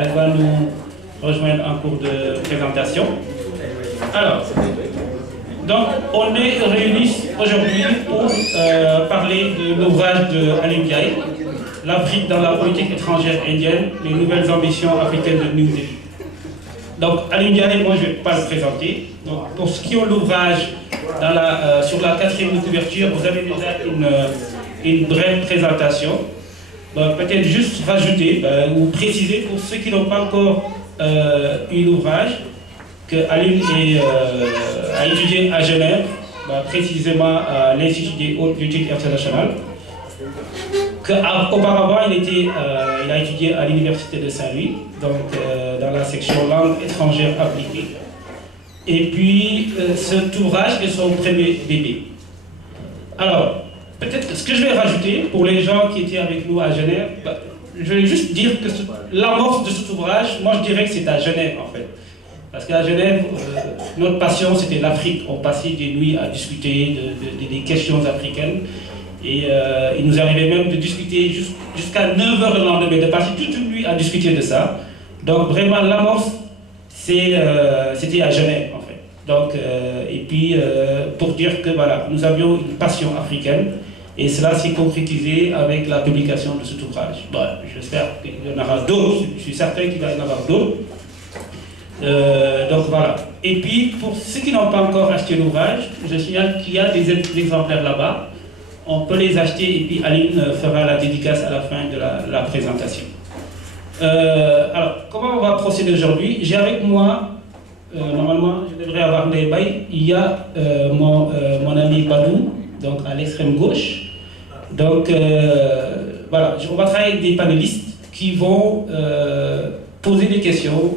elle va nous rejoindre en cours de présentation. Alors, donc on est réunis aujourd'hui pour parler de l'ouvrage de Alioune Ndiaye, l'Afrique dans la politique étrangère indienne, les nouvelles ambitions africaines de New Delhi. Donc Alioune Ndiaye, moi je ne vais pas le présenter. Donc, pour ceux qui ont l'ouvrage sur la 4e couverture, vous avez déjà une brève présentation. Peut-être juste rajouter ou préciser pour ceux qui n'ont pas encore eu l'ouvrage que Alioune a étudié à Genève, précisément à l'Institut des hautes études internationales. Auparavant, il a étudié à l'Université de Saint-Louis, donc dans la section langue étrangère appliquée. Et puis, cet ouvrage est son premier bébé. Alors, peut-être que ce que je vais rajouter, pour les gens qui étaient avec nous à Genève, je vais juste dire que l'amorce de cet ouvrage, moi je dirais que c'est à Genève en fait. Parce qu'à Genève, notre passion c'était l'Afrique. On passait des nuits à discuter des questions africaines. Et il nous arrivait même de discuter jusqu'à 9h le lendemain, de passer toute une nuit à discuter de ça. Donc vraiment l'amorce, c'était à Genève en fait. Donc, et puis pour dire que voilà, nous avions une passion africaine. Et cela s'est concrétisé avec la publication de cet ouvrage. Bon, j'espère qu'il y en aura d'autres, je suis certain qu'il va y en avoir d'autres. Donc voilà. Et puis, pour ceux qui n'ont pas encore acheté l'ouvrage, je signale qu'il y a des exemplaires là-bas. On peut les acheter et puis Alioune fera la dédicace à la fin de la présentation. Alors, comment on va procéder aujourd'hui? J'ai avec moi, normalement, je devrais avoir des bails. Il y a mon ami Badou, donc à l'extrême gauche. Donc voilà, on va travailler avec des panélistes qui vont poser des questions,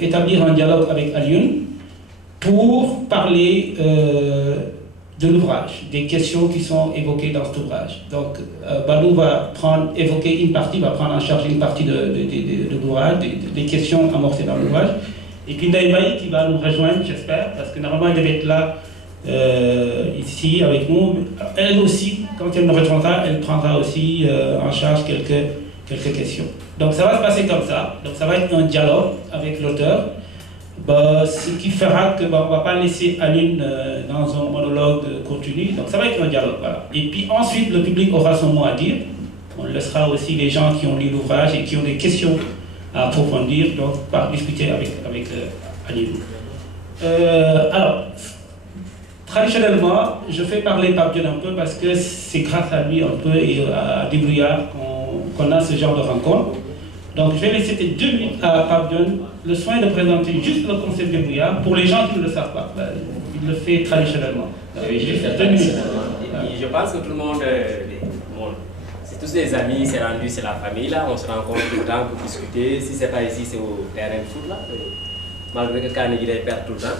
établir un dialogue avec Alioune pour parler de l'ouvrage, des questions qui sont évoquées dans cet ouvrage. Donc Badou va évoquer une partie, va prendre en charge une partie de l'ouvrage, des questions amorcées dans l'ouvrage. Et puis Ndaïbaï qui va nous rejoindre, j'espère, parce que normalement elle devait être là ici avec nous. Elle aussi, quand elle me rejoindra, elle prendra aussi en charge quelques questions. Donc ça va se passer comme ça. Donc ça va être un dialogue avec l'auteur. Ce qui fera que on ne va pas laisser Alioune dans un monologue continu. Donc ça va être un dialogue. Voilà. Et puis ensuite, le public aura son mot à dire. On laissera aussi les gens qui ont lu l'ouvrage et qui ont des questions à approfondir, donc par discuter avec Alioune. Alors, traditionnellement, je fais parler Pape Dione un peu parce que c'est grâce à lui un peu et à Débrouillard qu'on a ce genre de rencontre. Donc je vais laisser 2 minutes à Pape Dione le soin de présenter juste le concept Débrouillard pour les gens qui ne le savent pas. Il le fait traditionnellement. Oui, je vais faire 2 minutes. Je pense que tout le monde, c'est tous des amis, c'est rendu, c'est la famille là, on se rencontre tout le temps pour discuter. Si c'est pas ici, c'est au terrain de foot là. Malgré que Carnegie les perd tout le temps.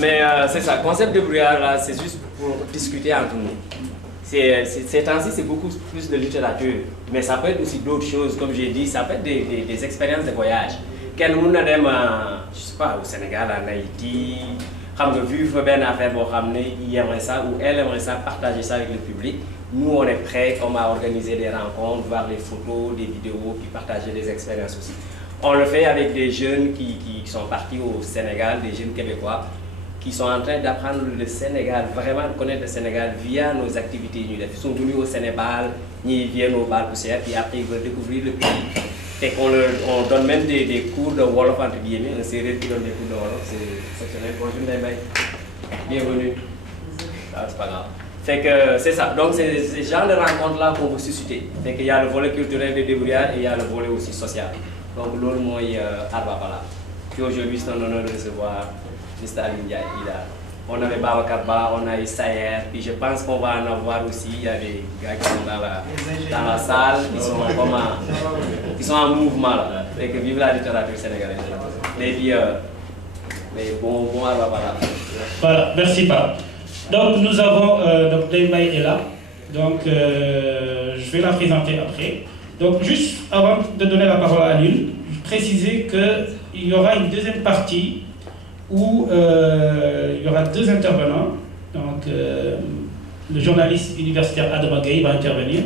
Mais c'est ça, concept de brouillard là, c'est juste pour discuter entre nous. Ces temps-ci, c'est beaucoup plus de littérature, mais ça peut être aussi d'autres choses, comme j'ai dit, ça peut être des expériences de voyage. Quel monde a même, je sais pas, au Sénégal, en Haïti, quand on a vu une affaire, il aimerait ça, ou elle aimerait ça, partager ça avec le public. Nous, on est prêts comme à organiser des rencontres, voir les photos, des vidéos, puis partager des expériences aussi. On le fait avec des jeunes qui sont partis au Sénégal, des jeunes Québécois, qui sont en train d'apprendre le Sénégal, vraiment de connaître le Sénégal via nos activités. Ils sont venus au Sénégal, ils viennent au Bal Poussière, puis après ils veulent découvrir le pays. Et on donne même des cours de Wolof entre guillemets, un série qui donne des cours de Wolof, c'est exceptionnel. Bonjour Ndaïbaï, bienvenue. Ah, c'est pas grave. Fait que c'est ça, donc c'est ce genre de rencontres-là qu'on veut susciter. Fait qu'il y a le volet culturel de Débrouillard et il y a le volet aussi social. Donc l'autre moi, Arbapala. Puis aujourd'hui c'est un honneur de recevoir Mr. Alioune Ndiaye. On avait Babacar Ba, on a eu Sayer, puis je pense qu'on va en avoir aussi. Il y a des gars qui sont dans la salle, qui sont en mouvement là. Fait que vive la littérature sénégalaise. Et puis, mais bon Arbapala. Voilà, merci Pape. Donc nous avons, donc Ndaïbaï est là, donc je vais la présenter après. Donc juste avant de donner la parole à Alioune, je précisais qu'il y aura une deuxième partie où il y aura 2 intervenants. Donc le journaliste universitaire Adama Gaye va intervenir.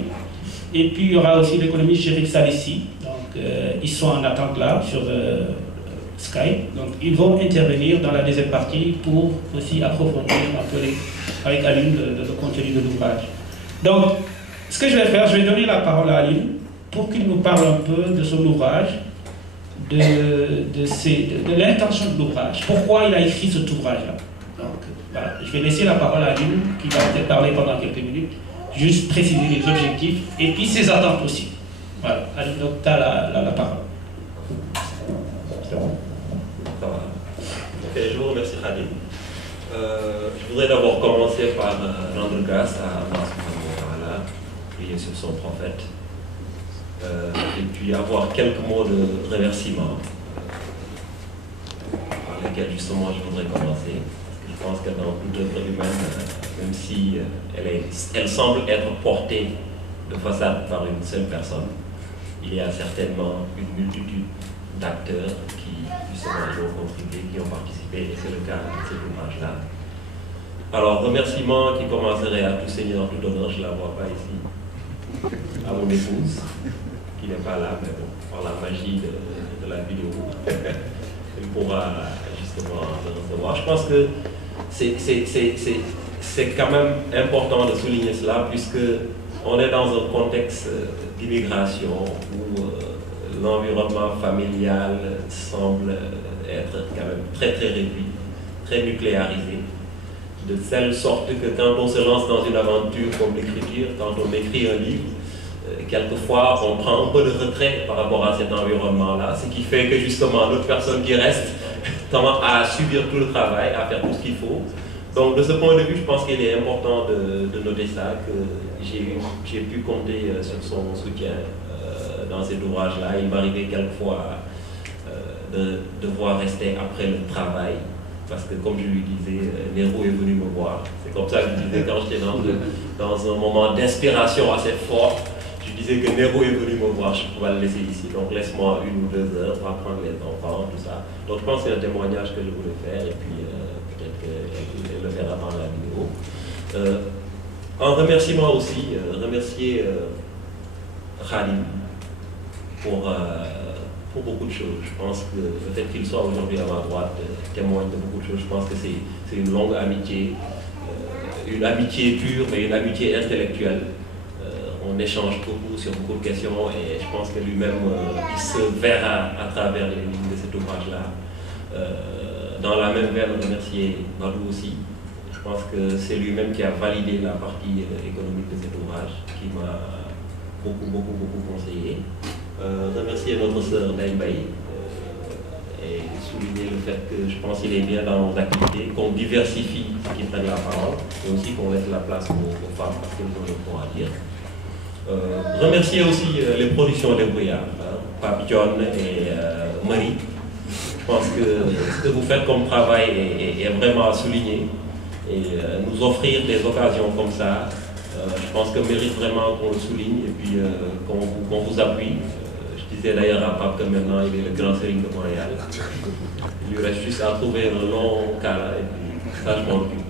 Et puis il y aura aussi l'économiste Chérif Salissi, donc ils sont en attente là sur Skype. Donc ils vont intervenir dans la deuxième partie pour aussi approfondir un peu avec Aline le contenu de l'ouvrage. Donc ce que je vais faire, je vais donner la parole à Aline pour qu'il nous parle un peu de son ouvrage, de l'intention de l'ouvrage, pourquoi il a écrit cet ouvrage-là. Donc voilà, je vais laisser la parole à Aline qui va peut-être parler pendant quelques minutes, juste préciser les objectifs et puis ses attentes aussi. Voilà, Aline, donc tu as la parole. C'est bon? Ça va. Ok, je vous remercie Khalid. Je voudrais d'abord commencer par rendre grâce à Allah subhanahu wa ta'ala, prier sur son prophète, et puis avoir quelques mots de remerciement par lesquels justement je voudrais commencer. Je pense que dans toute œuvre humaine, même si elle semble être portée de façade par une seule personne, il y a certainement une multitude d'acteurs qui justement y ont contribué, qui ont participé, et c'est le cas de cet ouvrage-là. Alors, remerciement qui commencerait à tout seigneur, tout honneur, je ne la vois pas ici, à mon épouse, qui n'est pas là, mais bon, par la magie de la vidéo, elle pourra justement le recevoir. Je pense que c'est quand même important de souligner cela, puisque on est dans un contexte d'immigration où l'environnement familial semble être quand même très réduit, très nucléarisé, de telle sorte que quand on se lance dans une aventure comme l'écriture, quand on écrit un livre, quelquefois on prend un peu de retrait par rapport à cet environnement-là, ce qui fait que justement l'autre personne qui reste tend à subir tout le travail, à faire tout ce qu'il faut. Donc de ce point de vue, je pense qu'il est important de noter ça, que j'ai pu compter sur son soutien dans cet ouvrage-là. Il m'arrivait quelquefois de devoir rester après le travail, parce que comme je lui disais, Nero est venu me voir. C'est comme ça que je disais quand j'étais dans un moment d'inspiration assez fort. Je disais que Nero est venu me voir, je pouvais le laisser ici. Donc laisse-moi 1 ou 2 heures pour apprendre les enfants, tout ça. Donc je pense que c'est un témoignage que je voulais faire, et puis peut-être qu'elle le verra dans la vidéo. En remerciement aussi, remercier Khalid pour beaucoup de choses. Je pense que le fait qu'il soit aujourd'hui à ma droite témoigne de beaucoup de choses. Je pense que c'est une longue amitié, une amitié pure, mais une amitié intellectuelle. On échange beaucoup sur beaucoup de questions, et je pense que lui-même il se verra à travers les lignes de cet ouvrage-là. Dans la même veine, remercier Madou aussi. Je pense que c'est lui-même qui a validé la partie économique de cet ouvrage, qui m'a beaucoup conseillé. Remercier notre sœur Naïbaï et souligner le fait que je pense qu'il est bien dans nos activités, qu'on diversifie ce qui prennent la parole, et aussi qu'on laisse la place aux femmes parce qu'elles ont le mot à dire. Remercier aussi les productions des brouillards, Pape John et Marie. Je pense que ce que vous faites comme travail est vraiment à souligner, et nous offrir des occasions comme ça, je pense que mérite vraiment qu'on le souligne et puis qu'on vous appuie. Je disais d'ailleurs à Pape que maintenant il est le grand sérigne de Montréal. Il lui reste juste à trouver un long cas là, et puis ça je m'en occupe.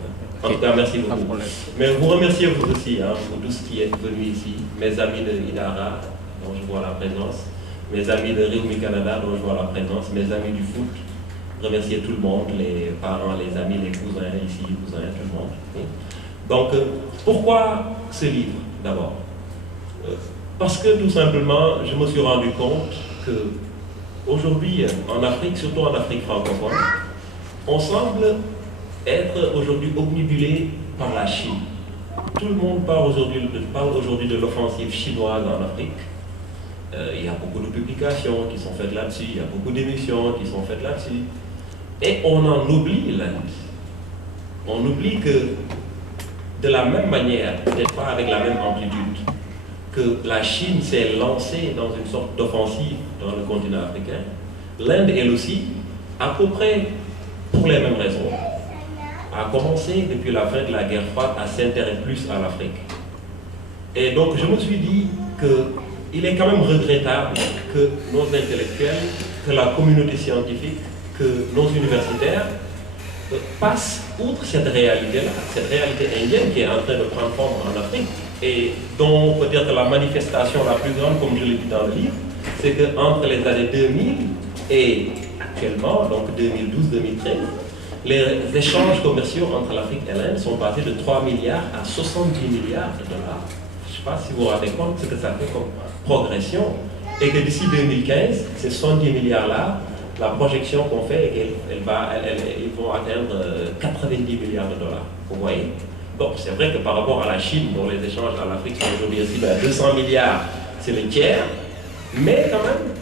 En tout cas, merci beaucoup. Mais vous remerciez vous aussi pour tous qui êtes venus ici, mes amis de Idara, dont je vois la présence, mes amis de Réumi Canada, dont je vois la présence, mes amis du foot. Remercier tout le monde, les parents, les amis, les cousins, ici, les cousins, tout le monde. Donc, pourquoi ce livre d'abord? Parce que tout simplement, je me suis rendu compte que aujourd'hui, en Afrique, surtout en Afrique francophone, on semble être aujourd'hui obnubilé par la Chine. Tout le monde parle aujourd'hui de l'offensive chinoise en Afrique. Il y a beaucoup de publications qui sont faites là-dessus, il y a beaucoup d'émissions qui sont faites là-dessus. Et on en oublie l'Inde. On oublie que de la même manière, peut-être pas avec la même amplitude, que la Chine s'est lancée dans une sorte d'offensive dans le continent africain, l'Inde, elle aussi, à peu près pour les mêmes raisons, a commencé depuis la fin de la guerre froide à s'intéresser plus à l'Afrique. Et donc je me suis dit qu'il est quand même regrettable que nos intellectuels, que la communauté scientifique, que nos universitaires passent outre cette réalité-là, cette réalité indienne qui est en train de prendre forme en Afrique, et dont peut-être la manifestation la plus grande, comme je l'ai dit dans le livre, c'est qu'entre les années 2000 et actuellement, donc 2012-2013, les échanges commerciaux entre l'Afrique et l'Inde sont passés de 3 milliards à 70 milliards de dollars. Je ne sais pas si vous vous rendez compte de ce que ça fait comme progression. Et que d'ici 2015, ces 70 milliards-là, la projection qu'on fait est qu'ils vont atteindre 90 milliards de dollars. Vous voyez? Donc c'est vrai que par rapport à la Chine, dont les échanges en Afrique sont aujourd'hui aussi à 200 milliards, c'est le tiers, mais quand même,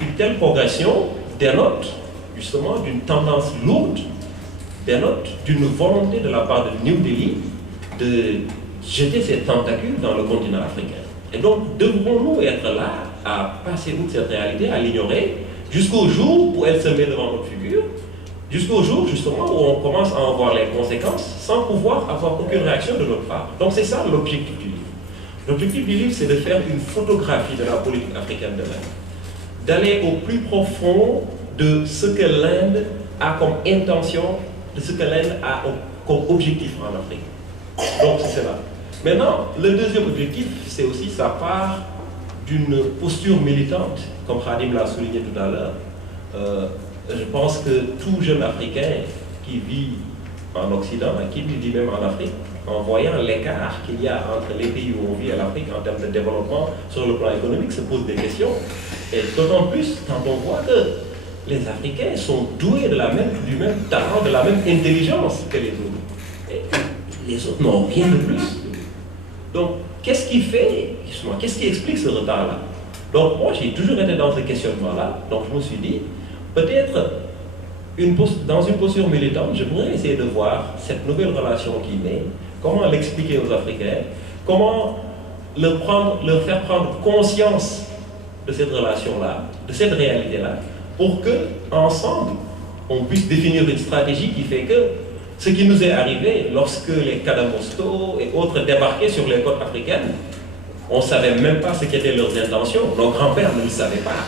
une telle progression dénote justement d'une tendance lourde, dénote d'une volonté de la part de New Delhi de jeter ses tentacules dans le continent africain. Et donc, devrons-nous être là à passer outre cette réalité, à l'ignorer, jusqu'au jour où elle se met devant notre figure, jusqu'au jour justement où on commence à en voir les conséquences sans pouvoir avoir aucune réaction de notre part. Donc c'est ça l'objectif du livre. L'objectif du livre, c'est de faire une photographie de la politique africaine de l'Inde, d'aller au plus profond de ce que l'Inde a comme intention, de ce que l'Inde a comme objectif en Afrique. Donc c'est cela. Maintenant, le deuxième objectif, c'est aussi sa part d'une posture militante, comme Khadim l'a souligné tout à l'heure. Je pense que tout jeune Africain qui vit en Occident, qui vit même en Afrique, en voyant l'écart qu'il y a entre les pays où on vit et l'Afrique en termes de développement sur le plan économique, se pose des questions. Et d'autant plus quand on voit que les Africains sont doués du même talent, de la même intelligence que les autres. Et les autres n'ont rien de plus. Donc, qu'est-ce qui fait, justement, qu'est-ce qui explique ce retard-là? Donc, moi, j'ai toujours été dans ce questionnement-là. Donc, je me suis dit, peut-être, dans une posture militante, je pourrais essayer de voir cette nouvelle relation qui naît, comment l'expliquer aux Africains, comment leur faire prendre conscience de cette relation-là, de cette réalité-là, pour que, ensemble, on puisse définir une stratégie qui fait que ce qui nous est arrivé lorsque les Kadamosto et autres débarquaient sur les côtes africaines, on ne savait même pas ce qu'étaient leurs intentions. Nos grands-pères ne le savaient pas.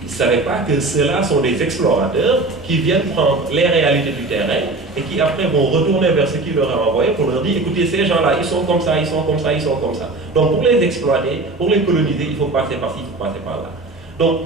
Ils ne savaient pas que ceux-là sont des explorateurs qui viennent prendre les réalités du terrain et qui après vont retourner vers ce qu'ils leur ont envoyé pour leur dire, écoutez, ces gens-là, ils sont comme ça, ils sont comme ça, ils sont comme ça. Donc pour les exploiter, pour les coloniser, il faut passer par-ci, il faut passer par-là. Donc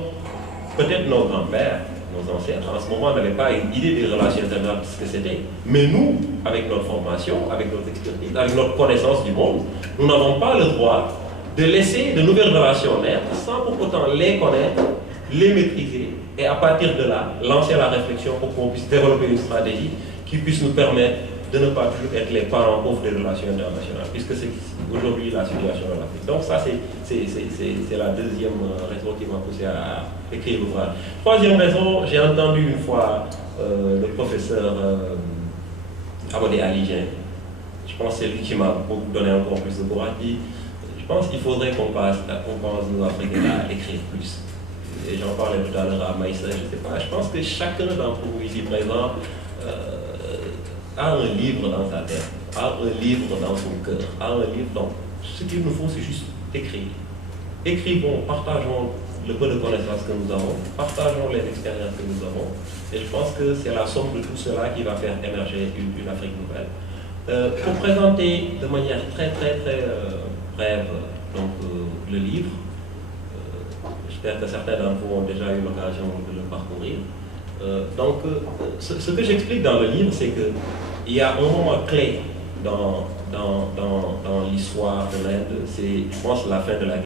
peut-être nos grands-pères, nos ancêtres, en ce moment, n'avaient pas une idée des relations internationales, ce que c'était. Mais nous, avec notre formation, avec notre expertise, avec notre connaissance du monde, nous n'avons pas le droit de laisser de nouvelles relations naître sans pour autant les connaître, les maîtriser et à partir de là, lancer la réflexion pour qu'on puisse développer une stratégie qui puisse nous permettre de ne pas toujours être les parents pauvres des relations internationales, puisque c'est aujourd'hui la situation de l'Afrique. Donc ça, c'est la deuxième raison qui m'a poussé à écrire l'ouvrage. Troisième raison, j'ai entendu une fois le professeur Abodé Aligien, je pense que c'est lui qui m'a donné encore plus de courage, dit, je pense qu'il faudrait qu'on pense, nous Africains, à écrire plus. Et j'en parlais tout à l'heure à Maïssa, je ne sais pas, je pense que chacun d'entre vous ici présent a un livre dans sa tête, a un livre dans son cœur, a un livre. Donc, ce qu'il nous faut, c'est juste écrire. Écrivons, partageons le peu de connaissances que nous avons, partageons les expériences que nous avons. Et je pense que c'est la somme de tout cela qui va faire émerger une Afrique nouvelle. Pour présenter de manière très brève donc, le livre, j'espère que certains d'entre vous ont déjà eu l'occasion de le parcourir. Ce que j'explique dans le livre, c'est qu'il y a un moment clé dans l'histoire de l'Inde, c'est, je pense, la fin de la guerre.